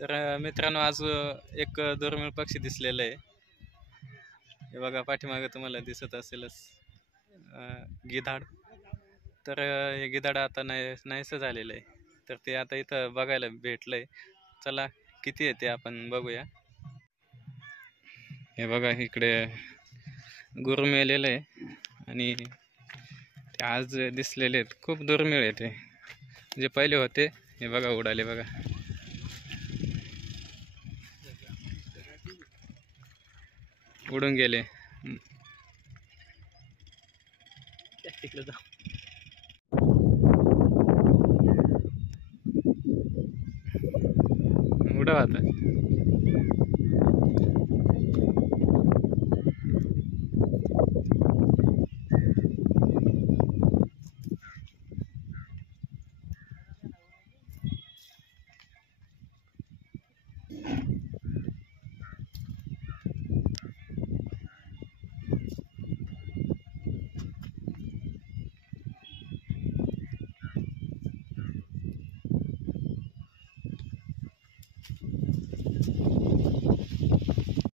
तर मित्रांनो आज एक दुर्मिळ पक्षी दिसलेला आहे. हे बघा पाठीमागे तुम्हाला दिसत असेलच गिधाड. तर हे गिधाड आता नाहीसं झालेलं आहे. तर ते आता इथं बघायला भेटलंय. चला किती आहे ते आपण बघूया. हे बघा इकडे गुरु मेलेलं आहे आणि ते आज दिसलेले आहेत. खूप दुर्मिळ आहे ते. जे पहिले होते हे बघा उडाले बघा. उडून गेले. उडा आता.